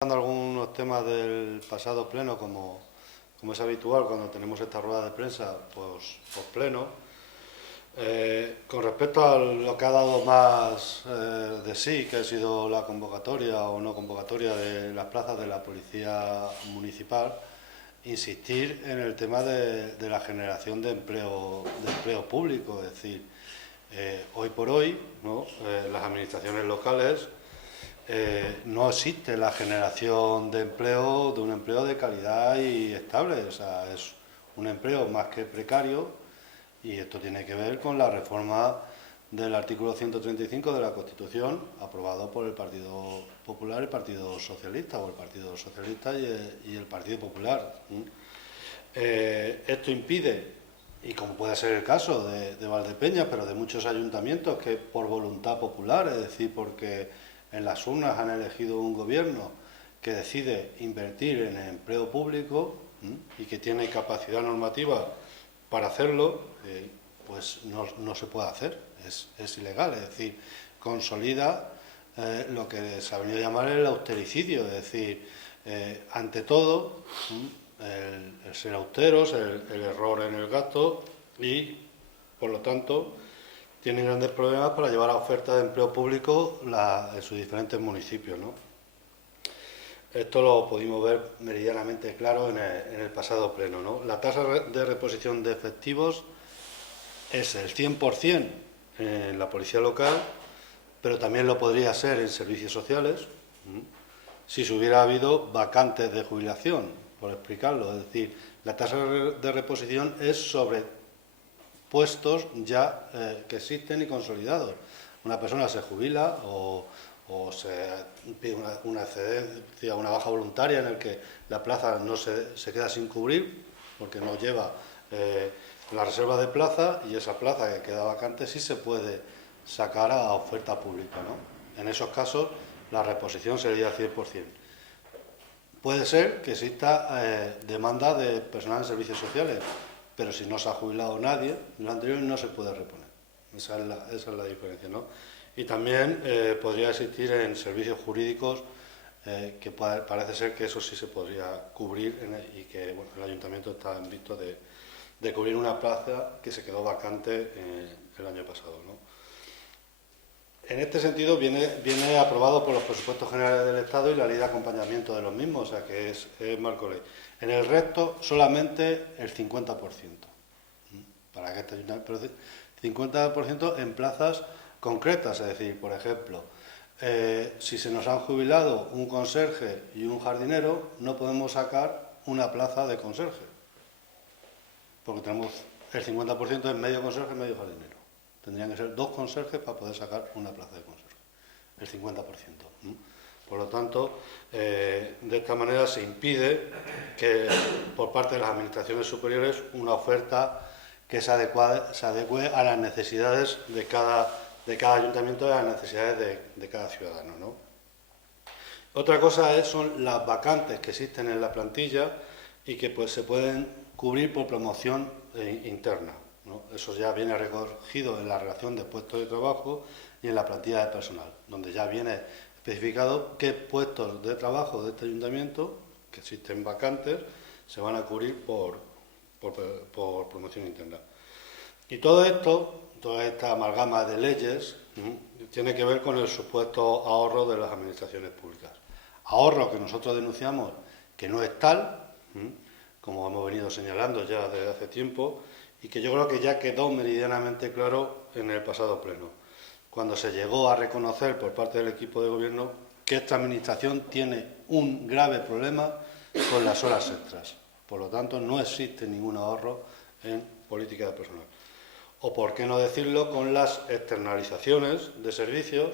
Algunos temas del pasado pleno, como es habitual cuando tenemos esta rueda de prensa, pues pleno. Con respecto a lo que ha dado más de sí, que ha sido la convocatoria o no convocatoria de las plazas de la Policía Municipal, insistir en el tema de la generación de empleo público. Es decir, hoy por hoy, ¿no? Las administraciones locales no existe la generación de empleo, de un empleo de calidad y estable. O sea, es un empleo más que precario, y esto tiene que ver con la reforma del artículo 135 de la Constitución, aprobado por el Partido Popular, el Partido Socialista, o el Partido Socialista y el Partido Popular. Esto impide, y como puede ser el caso de Valdepeñas, pero de muchos ayuntamientos, que por voluntad popular, es decir, porque en las urnas han elegido un gobierno que decide invertir en el empleo público y que tiene capacidad normativa para hacerlo, pues no se puede hacer, es ilegal. Es decir, consolida lo que se ha venido a llamar el austericidio. Es decir, ante todo, el ser austeros, el error en el gasto, y por lo tanto tienen grandes problemas para llevar a ofertas de empleo público en sus diferentes municipios, ¿no? Esto lo pudimos ver meridianamente claro en el pasado pleno, ¿no? La tasa de reposición de efectivos es el 100% en la policía local, pero también lo podría ser en servicios sociales, si se hubiera habido vacantes de jubilación, por explicarlo. Es decir, la tasa de reposición es sobre puestos ya que existen y consolidados. Una persona se jubila o se pide una excedencia, una baja voluntaria en el que la plaza no se queda sin cubrir porque no lleva la reserva de plaza, y esa plaza que queda vacante sí se puede sacar a oferta pública, ¿no? En esos casos la reposición sería 100%. Puede ser que exista demanda de personal en servicios sociales, pero si no se ha jubilado nadie, lo anterior no se puede reponer. Esa es la diferencia, ¿no? Y también podría existir en servicios jurídicos, que parece ser que eso sí se podría cubrir, y que bueno, el ayuntamiento está en visto de cubrir una plaza que se quedó vacante el año pasado, ¿no? En este sentido viene aprobado por los presupuestos generales del Estado y la ley de acompañamiento de los mismos, o sea que es marco ley. En el resto solamente el 50%. Para que este 50% en plazas concretas, es decir, por ejemplo, si se nos han jubilado un conserje y un jardinero, no podemos sacar una plaza de conserje, porque tenemos el 50% en medio conserje y medio jardinero. Tendrían que ser 2 conserjes para poder sacar una plaza de conserje, el 50%. Por lo tanto, de esta manera se impide que por parte de las administraciones superiores una oferta que se adecue a las necesidades de cada ayuntamiento y a las necesidades de cada ciudadano, ¿no? Otra cosa son las vacantes que existen en la plantilla y que pues se pueden cubrir por promoción interna, ¿no? Eso ya viene recogido en la relación de puestos de trabajo y en la plantilla de personal, donde ya viene especificado qué puestos de trabajo de este ayuntamiento que existen vacantes se van a cubrir por promoción interna. Y todo esto, toda esta amalgama de leyes, tiene que ver con el supuesto ahorro de las administraciones públicas. Ahorro que nosotros denunciamos que no es tal, como hemos venido señalando ya desde hace tiempo, y que yo creo que ya quedó meridianamente claro en el pasado pleno, cuando se llegó a reconocer por parte del equipo de gobierno que esta administración tiene un grave problema con las horas extras. Por lo tanto, no existe ningún ahorro en política de personal. O, por qué no decirlo, con las externalizaciones de servicios.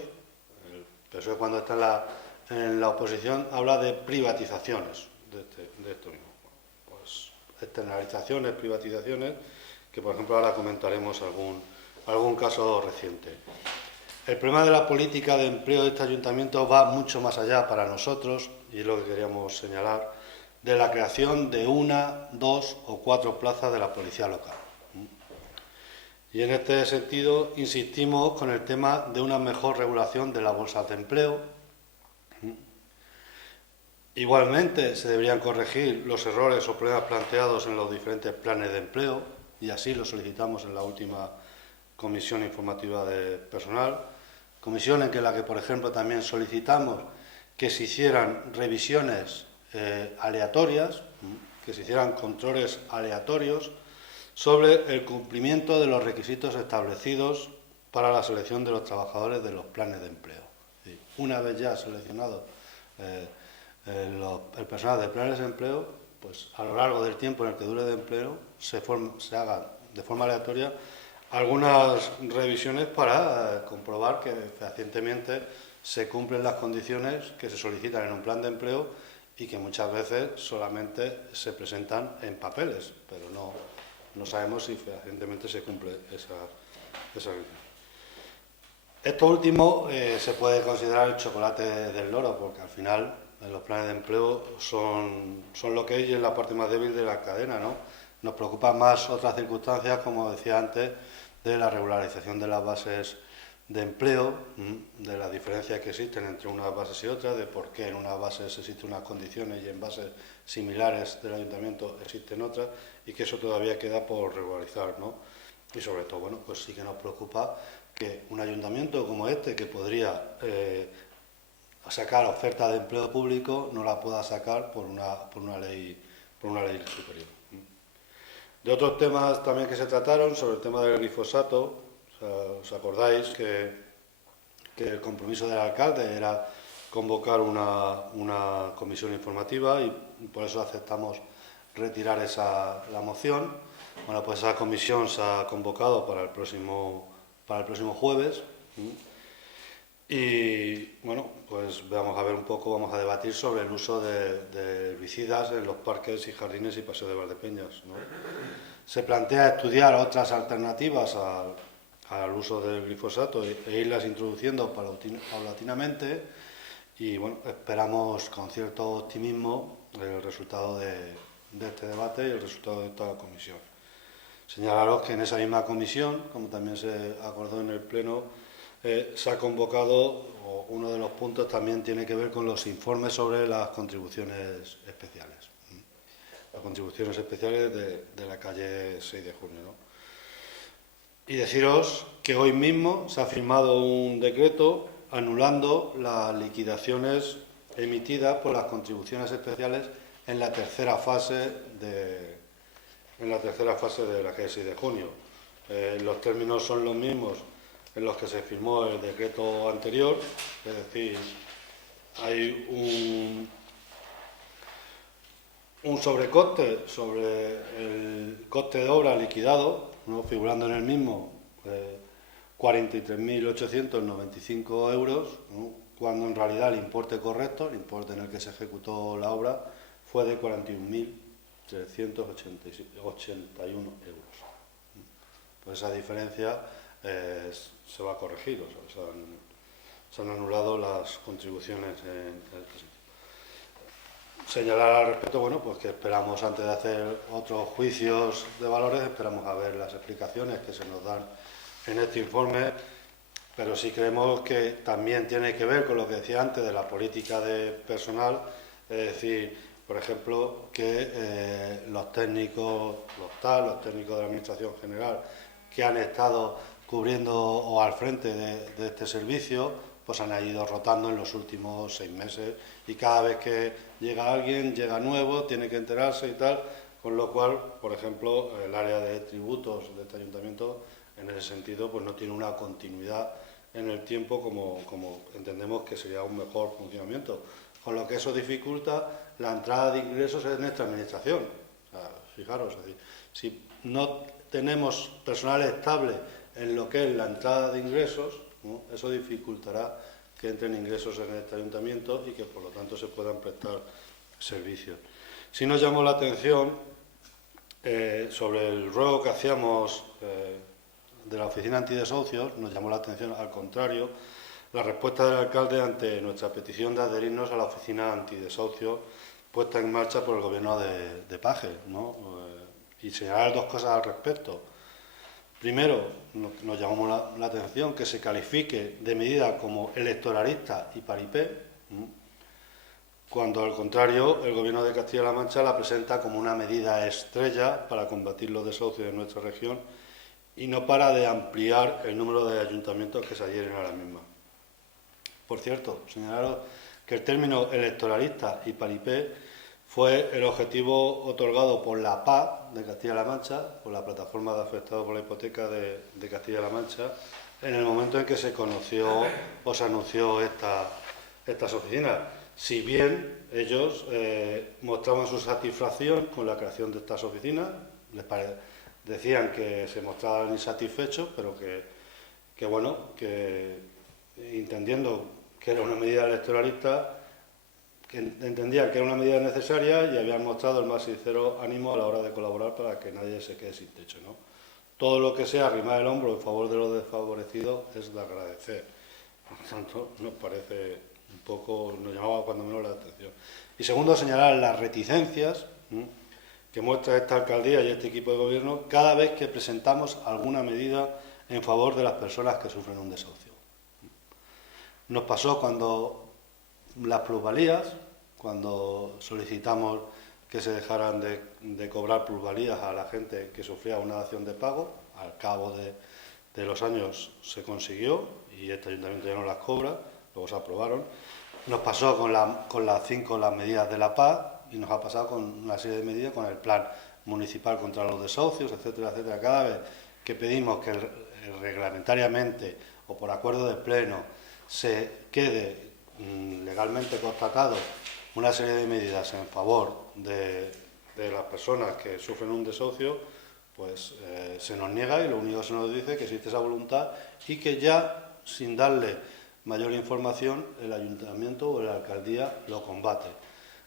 El PSOE, cuando está en la oposición, habla de privatizaciones de esto mismo. Pues externalizaciones, privatizaciones, que por ejemplo ahora comentaremos algún caso reciente. El problema de la política de empleo de este ayuntamiento va mucho más allá para nosotros, y es lo que queríamos señalar, de la creación de 1, 2 o 4 plazas de la policía local. Y en este sentido insistimos con el tema de una mejor regulación de las bolsas de empleo, Igualmente, se deberían corregir los errores o problemas planteados en los diferentes planes de empleo, y así lo solicitamos en la última comisión informativa de personal, comisión en la que, por ejemplo, también solicitamos que se hicieran revisiones aleatorias, que se hicieran controles aleatorios sobre el cumplimiento de los requisitos establecidos para la selección de los trabajadores de los planes de empleo. Una vez ya seleccionado el personal de planes de empleo, pues a lo largo del tiempo en el que dure de empleo se hagan de forma aleatoria algunas revisiones para comprobar que fehacientemente se cumplen las condiciones que se solicitan en un plan de empleo y que muchas veces solamente se presentan en papeles, pero no sabemos si fehacientemente se cumple esa revisión. Esto último se puede considerar el chocolate del loro, porque al final los planes de empleo son lo que es y es la parte más débil de la cadena, ¿no? Nos preocupan más otras circunstancias, como decía antes, de la regularización de las bases de empleo, de las diferencias que existen entre unas bases y otras, de por qué en unas bases existen unas condiciones y en bases similares del ayuntamiento existen otras, y que eso todavía queda por regularizar, ¿no? Y sobre todo, bueno, pues sí que nos preocupa que un ayuntamiento como este, que podría sacar oferta de empleo público, no la pueda sacar por una ley superior. De otros temas también que se trataron, sobre el tema del glifosato, os acordáis que el compromiso del alcalde era convocar una comisión informativa y por eso aceptamos retirar la moción. Bueno, pues esa comisión se ha convocado para el próximo jueves. Y bueno, pues vamos a ver un poco, vamos a debatir sobre el uso de herbicidas en los parques y jardines y paseos de Valdepeñas, ¿no? Se plantea estudiar otras alternativas al uso del glifosato e irlas introduciendo paulatinamente, y bueno, esperamos con cierto optimismo el resultado de este debate y el resultado de esta comisión. Señalaros que en esa misma comisión, como también se acordó en el Pleno, se ha convocado, o uno de los puntos también tiene que ver con los informes sobre las contribuciones especiales. Las contribuciones especiales de la calle 6 de junio, ¿no? Y deciros que hoy mismo se ha firmado un decreto anulando las liquidaciones emitidas por las contribuciones especiales en la tercera fase de la calle 6 de junio. Los términos son los mismos en los que se firmó el decreto anterior, es decir, hay un sobrecoste sobre el coste de obra liquidado, ¿no?, figurando en el mismo 43.895 euros, ¿no?, cuando en realidad el importe correcto, el importe en el que se ejecutó la obra, fue de 41.381 euros. Pues esa diferencia se va a corregir, o sea, se han anulado las contribuciones en este sitio. Señalar al respecto, bueno, pues que esperamos, antes de hacer otros juicios de valores, esperamos a ver las explicaciones que se nos dan en este informe, pero sí creemos que también tiene que ver con lo que decía antes de la política de personal, es decir, por ejemplo, que los técnicos de la Administración General que han estado cubriendo o al frente de este servicio, pues han ido rotando en los últimos 6 meses, y cada vez que llega alguien, llega nuevo, tiene que enterarse y tal, con lo cual, por ejemplo, el área de tributos de este ayuntamiento, en ese sentido, pues no tiene una continuidad en el tiempo como entendemos que sería un mejor funcionamiento, con lo que eso dificulta la entrada de ingresos en nuestra administración. O sea, fijaros, es decir, si no tenemos personal estable en lo que es la entrada de ingresos, ¿no?, eso dificultará que entren ingresos en este ayuntamiento y que por lo tanto se puedan prestar servicios. Sí nos llamó la atención sobre el ruego que hacíamos de la oficina antidesahucios, nos llamó la atención, al contrario, la respuesta del alcalde ante nuestra petición de adherirnos a la oficina antidesahucios puesta en marcha por el gobierno de Paje, ¿no? Y señalar 2 cosas al respecto. Primero, nos llamó la atención que se califique de medida como electoralista y paripé, cuando al contrario el Gobierno de Castilla-La Mancha la presenta como una medida estrella para combatir los desahucios en nuestra región y no para de ampliar el número de ayuntamientos que se adhieren a la misma. Por cierto, señalaros que el término electoralista y paripé fue el objetivo otorgado por la PA de Castilla-La Mancha, por la Plataforma de Afectados por la Hipoteca de Castilla-La Mancha, en el momento en que se conoció o se anunció estas oficinas. Si bien ellos mostraban su satisfacción con la creación de estas oficinas, decían que se mostraban insatisfechos, pero que entendiendo que era una medida electoralista, que entendían que era una medida necesaria y habían mostrado el más sincero ánimo a la hora de colaborar para que nadie se quede sin techo, ¿no? Todo lo que sea arrimar el hombro en favor de los desfavorecidos es de agradecer. Por lo tanto, nos parece un poco, nos llamaba cuando menos la atención. Y segundo, señalar las reticencias que muestra esta alcaldía y este equipo de gobierno cada vez que presentamos alguna medida en favor de las personas que sufren un desahucio. Nos pasó cuando las plusvalías, cuando solicitamos que se dejaran de cobrar plusvalías a la gente que sufría una dación de pago, al cabo de los años se consiguió y este ayuntamiento ya no las cobra, luego se aprobaron. Nos pasó con las medidas de la paz y nos ha pasado con una serie de medidas con el plan municipal contra los desahucios, etcétera, etcétera. Cada vez que pedimos que reglamentariamente o por acuerdo de pleno se quede legalmente constatado una serie de medidas en favor de las personas que sufren un desahucio, pues se nos niega y lo único que se nos dice es que existe esa voluntad y que ya, sin darle mayor información, el ayuntamiento o la alcaldía lo combate.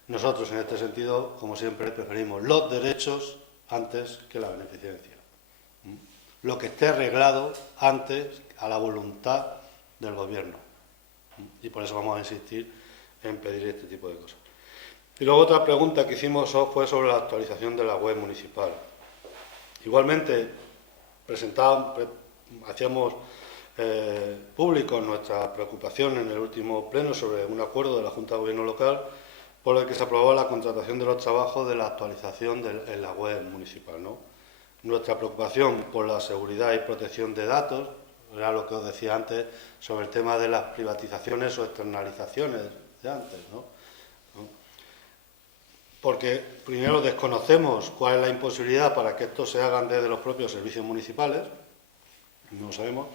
Nosotros, en este sentido, como siempre, preferimos los derechos antes que la beneficencia. Lo que esté reglado antes a la voluntad del gobierno. Y por eso vamos a insistir en pedir este tipo de cosas. Y luego otra pregunta que hicimos fue sobre la actualización de la web municipal. Igualmente, hacíamos público nuestra preocupación en el último pleno sobre un acuerdo de la Junta de Gobierno local por el que se aprobó la contratación de los trabajos de la actualización en la web municipal, ¿no? Nuestra preocupación por la seguridad y protección de datos, era lo que os decía antes sobre el tema de las privatizaciones o externalizaciones de antes, ¿no? Porque primero desconocemos cuál es la imposibilidad para que esto se hagan desde los propios servicios municipales, no lo sabemos,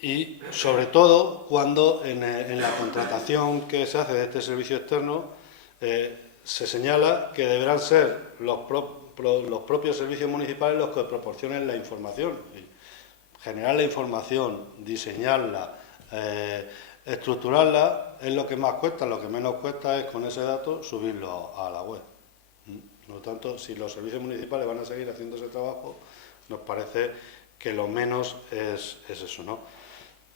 y sobre todo cuando en la contratación que se hace de este servicio externo se señala que deberán ser los propios servicios municipales los que proporcionen la información. Generar la información, diseñarla, estructurarla es lo que más cuesta, lo que menos cuesta es con ese dato subirlo a la web. Por lo tanto, si los servicios municipales van a seguir haciendo ese trabajo, nos parece que lo menos es eso, ¿no?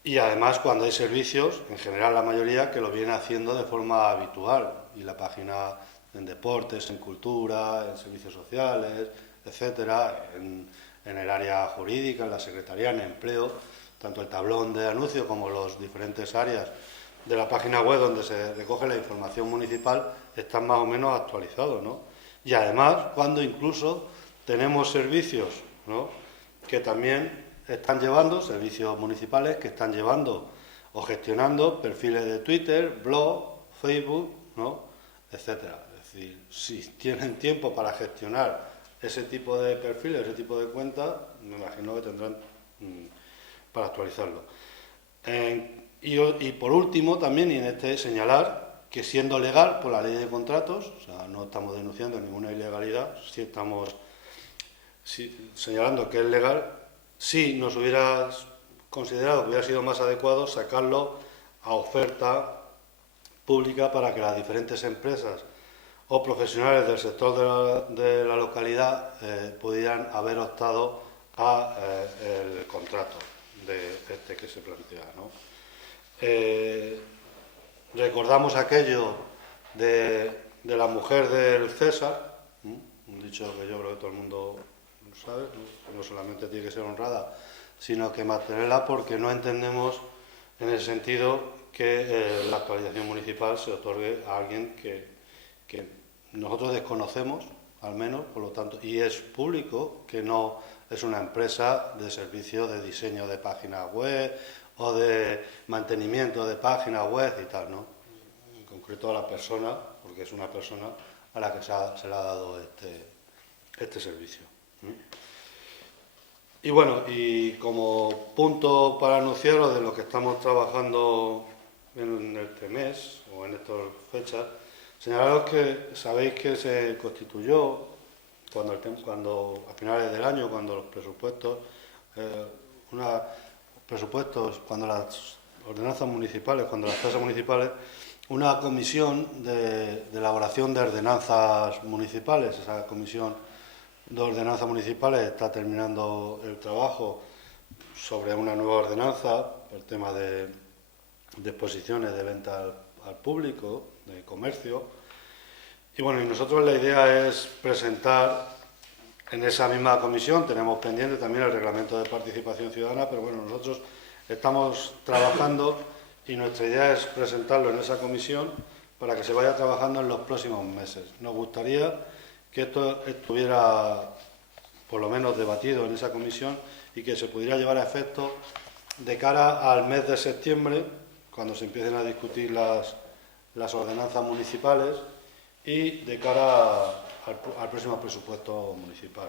Y además cuando hay servicios, en general la mayoría, que lo vienen haciendo de forma habitual, y la página en deportes, en cultura, en servicios sociales, etcétera, en el área jurídica, en la Secretaría, en empleo, tanto el tablón de anuncios como los diferentes áreas de la página web donde se recoge la información municipal están más o menos actualizados, ¿no? Y además, cuando incluso tenemos servicios, ¿no?, que también están llevando, servicios municipales que están llevando o gestionando perfiles de Twitter, blog, Facebook, ¿no?, etcétera. Es decir, si tienen tiempo para gestionar ese tipo de perfiles, ese tipo de cuentas, me imagino que tendrán para actualizarlo. Y por último, también, y en este señalar que siendo legal por la ley de contratos, o sea, no estamos denunciando ninguna ilegalidad, sí estamos señalando que es legal, sí nos hubiera considerado que hubiera sido más adecuado sacarlo a oferta pública para que las diferentes empresas o profesionales del sector de la localidad pudieran haber optado a el contrato de este que se plantea, ¿no? Recordamos aquello de la mujer del César, un dicho que yo creo que todo el mundo sabe, no solamente tiene que ser honrada, sino que mantenerla porque no entendemos en el sentido que la actualización municipal se otorgue a alguien que nosotros desconocemos, al menos, por lo tanto, y es público, que no es una empresa de servicio de diseño de páginas web o de mantenimiento de páginas web y tal, ¿no? En concreto a la persona, porque es una persona a la que se le ha dado este servicio. Y bueno, y como punto para anunciaros de lo que estamos trabajando en este mes o en estas fechas, señalaros que sabéis que se constituyó cuando a finales del año, cuando los presupuestos, cuando las ordenanzas municipales, cuando las tasas municipales, una comisión de elaboración de ordenanzas municipales. Esa comisión de ordenanzas municipales está terminando el trabajo sobre una nueva ordenanza, el tema de exposiciones de venta al público, de comercio. Y bueno, y nosotros la idea es presentar en esa misma comisión, tenemos pendiente también el reglamento de participación ciudadana, pero bueno, nosotros estamos trabajando y nuestra idea es presentarlo en esa comisión para que se vaya trabajando en los próximos meses. Nos gustaría que esto estuviera por lo menos debatido en esa comisión y que se pudiera llevar a efecto de cara al mes de septiembre, cuando se empiecen a discutir las ordenanzas municipales y de cara al próximo presupuesto municipal.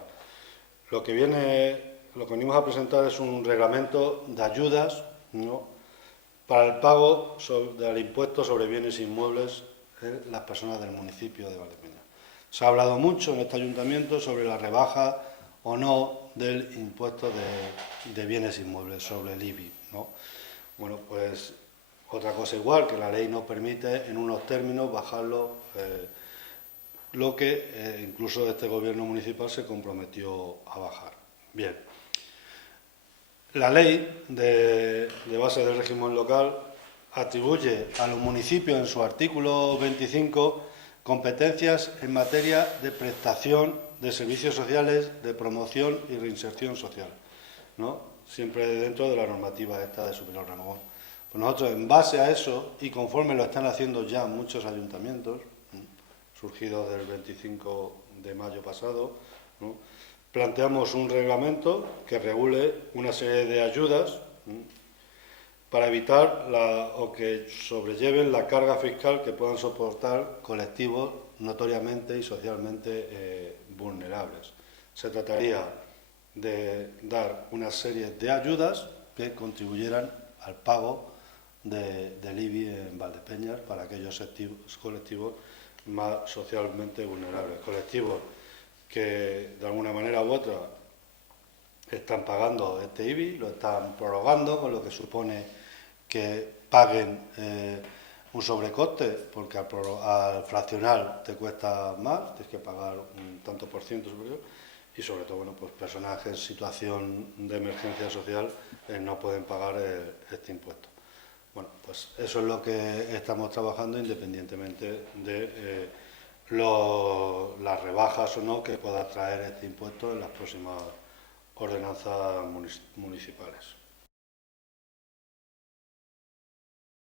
Lo que venimos a presentar es un reglamento de ayudas, ¿no?, para el pago del impuesto sobre bienes inmuebles de las personas del municipio de Valdepeñas. Se ha hablado mucho en este ayuntamiento sobre la rebaja o no del impuesto de bienes inmuebles, sobre el IBI, ¿no? Bueno, pues otra cosa igual, que la ley no permite en unos términos bajarlo, lo que incluso este gobierno municipal se comprometió a bajar. Bien. La ley de base del régimen local atribuye a los municipios en su artículo 25 competencias en materia de prestación de servicios sociales, de promoción y reinserción social, ¿no? Siempre dentro de la normativa esta de superior rango. Pues nosotros, en base a eso, y conforme lo están haciendo ya muchos ayuntamientos, surgidos del 25 de mayo pasado, ¿no?, planteamos un reglamento que regule una serie de ayudas para evitar o que sobrelleven la carga fiscal que puedan soportar colectivos notoriamente y socialmente vulnerables. Se trataría de dar una serie de ayudas que contribuyeran al pago del IBI en Valdepeñas para aquellos colectivos más socialmente vulnerables, colectivos que de alguna manera u otra están pagando este IBI, lo están prorrogando, con lo que supone que paguen un sobrecoste, porque al fraccional te cuesta más, tienes que pagar un tanto por ciento superior, y sobre todo, bueno, pues personas en situación de emergencia social no pueden pagar este impuesto. Bueno, pues eso es lo que estamos trabajando, independientemente de las rebajas o no que pueda traer este impuesto en las próximas ordenanzas municipales.